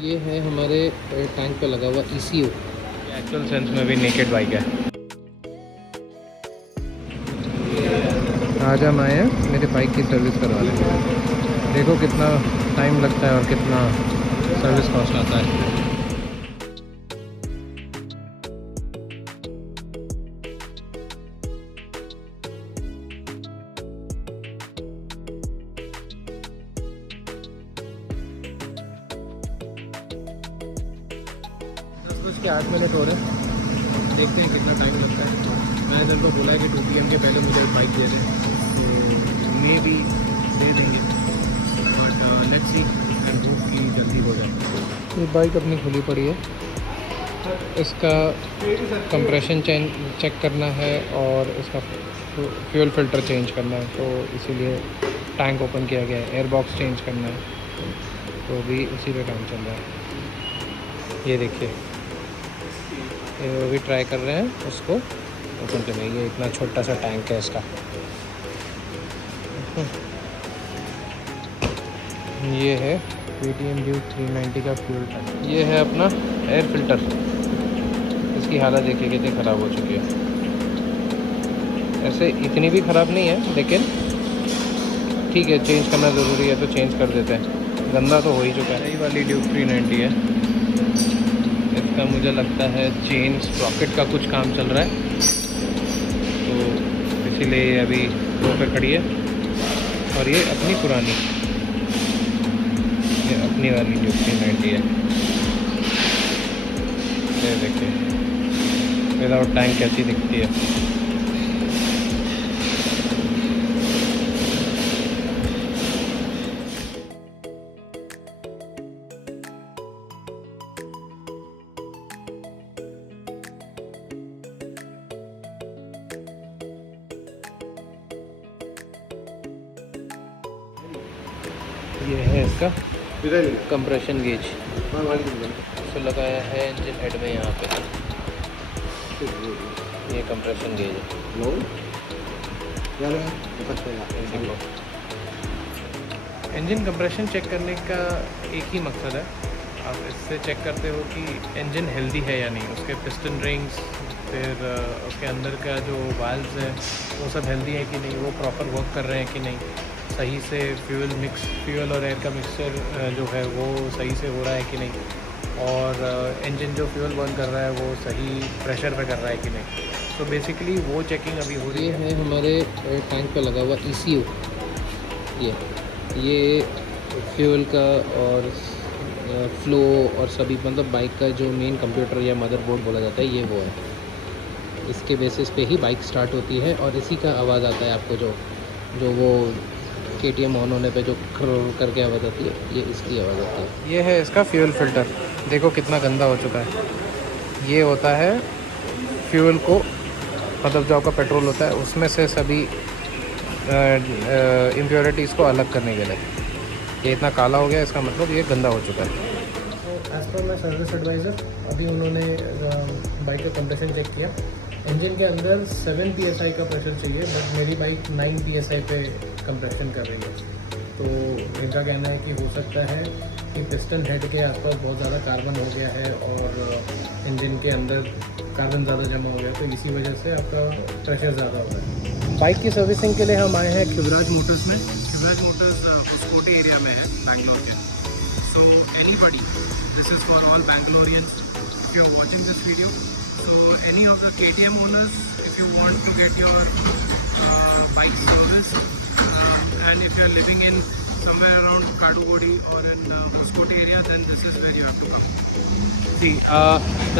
ये है हमारे टैंक पे लगा हुआ ECU। एक्चुअल सेंस में भी नेकेड बाइक है। आज हम आए हैं मेरे बाइक की सर्विस करवाने। देखो कितना टाइम लगता है और कितना सर्विस कॉस्ट आता है। कुछ के 8 मिनट हो रहे हैं, देखते हैं कितना टाइम लगता है। मैंने सर को बोला है कि 2 PM के पहले मुझे एक बाइक दे दें, तो मे भी दे देंगे, but let's see. I hope कि जल्दी हो जाए। ये बाइक अपनी खुली पड़ी है, इसका कंप्रेशन चेक करना है और इसका फ्यूल फिल्टर चेंज करना है, तो इसीलिए टैंक ओपन किया गया है। एयर बॉक्स चेंज करना है, तो अभी उसी पे काम चल रहा है। ये देखिए, ये वो भी ट्राई कर रहे हैं उसको ओपन करने। ये इतना छोटा सा टैंक है इसका। ये है KTM Duke 390 का फ्यूल टैंक। ये है अपना एयर फिल्टर। इसकी हालत देखिए कितनी ख़राब हो चुकी है। ऐसे इतनी भी ख़राब नहीं है, लेकिन ठीक है, चेंज करना ज़रूरी है तो चेंज कर देते हैं। गंदा तो हो ही चुका है। यही वाली Duke 390 है। इसका मुझे लगता है चेन स्प्रॉकेट का कुछ काम चल रहा है, तो इसीलिए ये अभी रो पे खड़ी है। और ये अपनी पुरानी, ये अपनी वाली Duke 390 है। ये देखिए विदाउट टैंक कैसी दिखती है। ये है इसका कंप्रेशन गेज, इसको लगाया है इंजन हेड में यहाँ पे। ये कंप्रेशन गेज है। इंजन कंप्रेशन चेक करने का एक ही मकसद है, आप इससे चेक करते हो कि इंजन हेल्दी है या नहीं। उसके पिस्टन रिंग्स, फिर उसके अंदर का जो वाल्व्स है वो सब हेल्दी है कि नहीं, वो प्रॉपर वर्क कर रहे हैं कि नहीं, सही से फ्यूल और एयर का मिक्सचर जो है वो सही से हो रहा है कि नहीं, और इंजन जो फ्यूल बर्न कर रहा है वो सही प्रेशर पे कर रहा है कि नहीं। तो बेसिकली वो चेकिंग अभी हो रही है। ये है हमारे टैंक पे लगा हुआ ECU। ये फ्यूल का और फ्लो और सभी, मतलब बाइक का जो मेन कंप्यूटर या मदरबोर्ड बोला जाता है, ये वो है। इसके बेसिस पे ही बाइक स्टार्ट होती है और इसी का आवाज़ आता है आपको, जो वो KTM ऑन होने पे जो क्र करके आवाज़ आती है, ये इसकी आवाज़ आती है। ये है इसका फ्यूल फिल्टर। देखो कितना गंदा हो चुका है। ये होता है फ्यूल को, मतलब जो आपका पेट्रोल होता है उसमें से सभी इम्प्योरिटीज़ को अलग करने के लिए। ये इतना काला हो गया, इसका मतलब ये गंदा हो चुका है। एज़ पर माई सर्विस एडवाइज़र, अभी उन्होंने बाइक का कंप्रेशन चेक किया। इंजन के अंदर 7 PSI का प्रेशर चाहिए, बट मेरी बाइक 9 PSI पे कंप्रेशन कर रही है। तो इनका कहना है कि हो सकता है कि पिस्टन हेड के आसपास बहुत ज़्यादा कार्बन हो गया है और इंजन के अंदर कार्बन ज़्यादा जमा हो गया, तो इसी वजह से आपका प्रेशर ज़्यादा हो रहा है। बाइक की सर्विसिंग के लिए हम आए हैं शिवराज मोटर्स में। शिवराज मोटर्स उसकोटी एरिया में है, बैंगलोर के। So anybody, this is for all Bangaloreans. If you are watching this video, so any of the KTM owners, if you want to get your bike serviced, and if you are living in somewhere around Kadugodi or in Hoskote area, then this is where you have to come. See,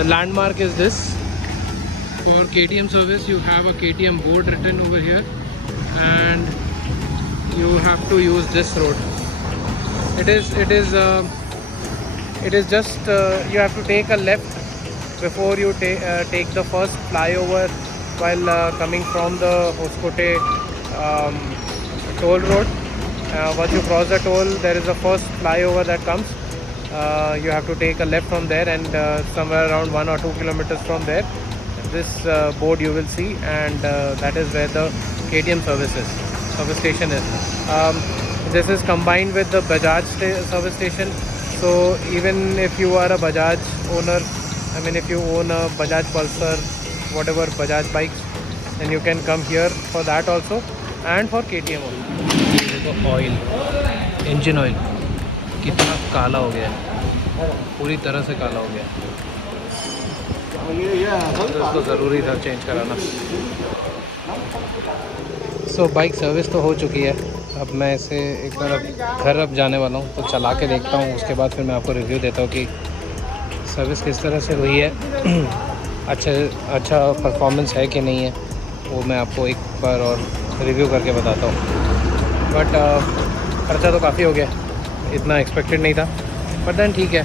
the landmark is this. For KTM service, you have a KTM board written over here, and you have to use this road. It is just you have to take a left before you take the first flyover while coming from the Hoskote toll road. Once you cross the toll, there is a first flyover that comes. You have to take a left from there, and somewhere around 1 or 2 kilometers from there, this board you will see, and that is where the KTM service station is. This is combined with the Bajaj service station. So even if you are a Bajaj owner, I mean if you own a Bajaj Pulsar, whatever Bajaj bikes, then you can come here for that also and for KTM also. ये देखो oil, engine oil कितना काला हो गया है, पूरी तरह से काला हो गया है, तो इसको ज़रूरी था चेंज कराना। सो बाइक सर्विस तो हो चुकी है, अब मैं इसे एक बार अब घर अब जाने वाला हूँ, तो चला के देखता हूँ, उसके बाद फिर मैं आपको रिव्यू देता हूँ कि सर्विस किस तरह से हुई है, अच्छा परफॉर्मेंस है कि नहीं है, वो मैं आपको एक बार और रिव्यू करके बताता हूँ। बट खर्चा तो काफ़ी हो गया, इतना एक्सपेक्टेड नहीं था, बट देन ठीक है।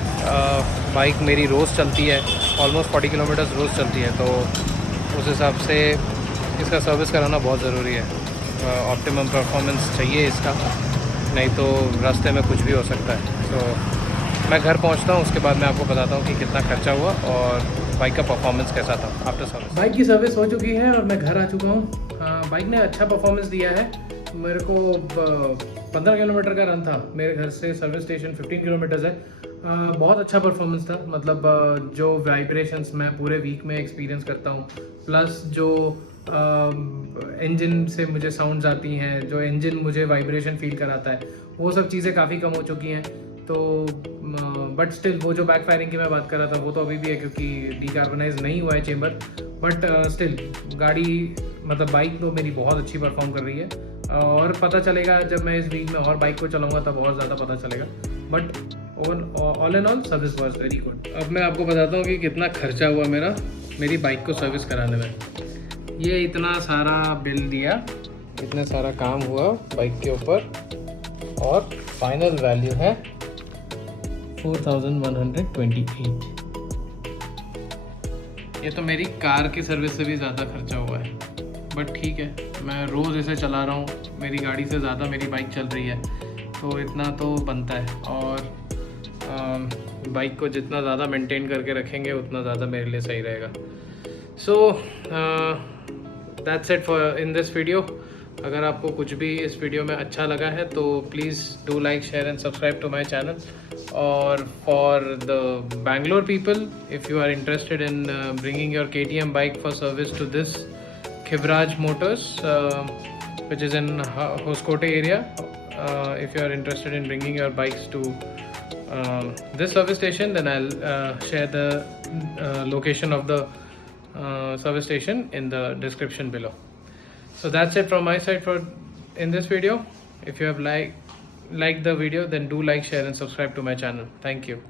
बाइक मेरी रोज़ चलती है, ऑलमोस्ट 40 किलोमीटर्स रोज़ चलती है, तो उस हिसाब से इसका सर्विस कराना बहुत ज़रूरी है। ऑप्टिमम परफॉर्मेंस चाहिए इसका, नहीं तो रास्ते में कुछ भी हो सकता है। तो मैं घर पहुंचता हूं, उसके बाद मैं आपको बताता हूं कि कितना खर्चा हुआ और बाइक का परफॉर्मेंस कैसा था आफ्टर सर्विस। बाइक की सर्विस हो चुकी है और मैं घर आ चुका हूं। बाइक ने अच्छा परफॉर्मेंस दिया है। मेरे को 15 किलोमीटर का रन था, मेरे घर से सर्विस स्टेशन 15 किलोमीटर्स है। बहुत अच्छा परफॉर्मेंस था, मतलब जो वाइब्रेशंस मैं पूरे वीक में एक्सपीरियंस करता हूँ, प्लस जो इंजन से मुझे साउंड्स आती हैं, जो इंजन मुझे वाइब्रेशन फील कराता है, वो सब चीज़ें काफ़ी कम हो चुकी हैं। तो बट स्टिल वो जो बैक फायरिंग की मैं बात कर रहा था वो तो अभी भी है, क्योंकि डीकार्बोनाइज नहीं हुआ है चेम्बर, बट स्टिल गाड़ी मतलब बाइक तो मेरी बहुत अच्छी परफॉर्म कर रही है। और पता चलेगा जब मैं इस वीक में और बाइक को चलाऊंगा तब और ज़्यादा पता चलेगा, but all and all service was very good. अब मैं आपको बताता हूँ कि कितना खर्चा हुआ मेरी बाइक को सर्विस कराने में। ये इतना सारा बिल दिया, इतना सारा काम हुआ बाइक के ऊपर, और फाइनल वैल्यू है 4128। ये तो मेरी कार की सर्विस से भी ज़्यादा खर्चा हुआ है, बट ठीक है, मैं रोज़ इसे चला रहा हूँ, मेरी गाड़ी से ज़्यादा मेरी बाइक चल रही है, तो इतना तो बनता है। और बाइक को जितना ज़्यादा मेंटेन करके रखेंगे उतना ज़्यादा मेरे लिए सही रहेगा। So that's it for in this video. अगर आपको कुछ भी इस वीडियो में अच्छा लगा है तो please do like, share and subscribe to my channel. और for the Bangalore people, if you are interested in bringing your KTM bike for service to this Khivraj Motors, which is in Hoskote area, if you are interested in bringing your bikes to this service station, then I'll share the location of the service station in the description below. So that's it from my side for in this video. If you have liked the video, then do like, share and subscribe to my channel. Thank you.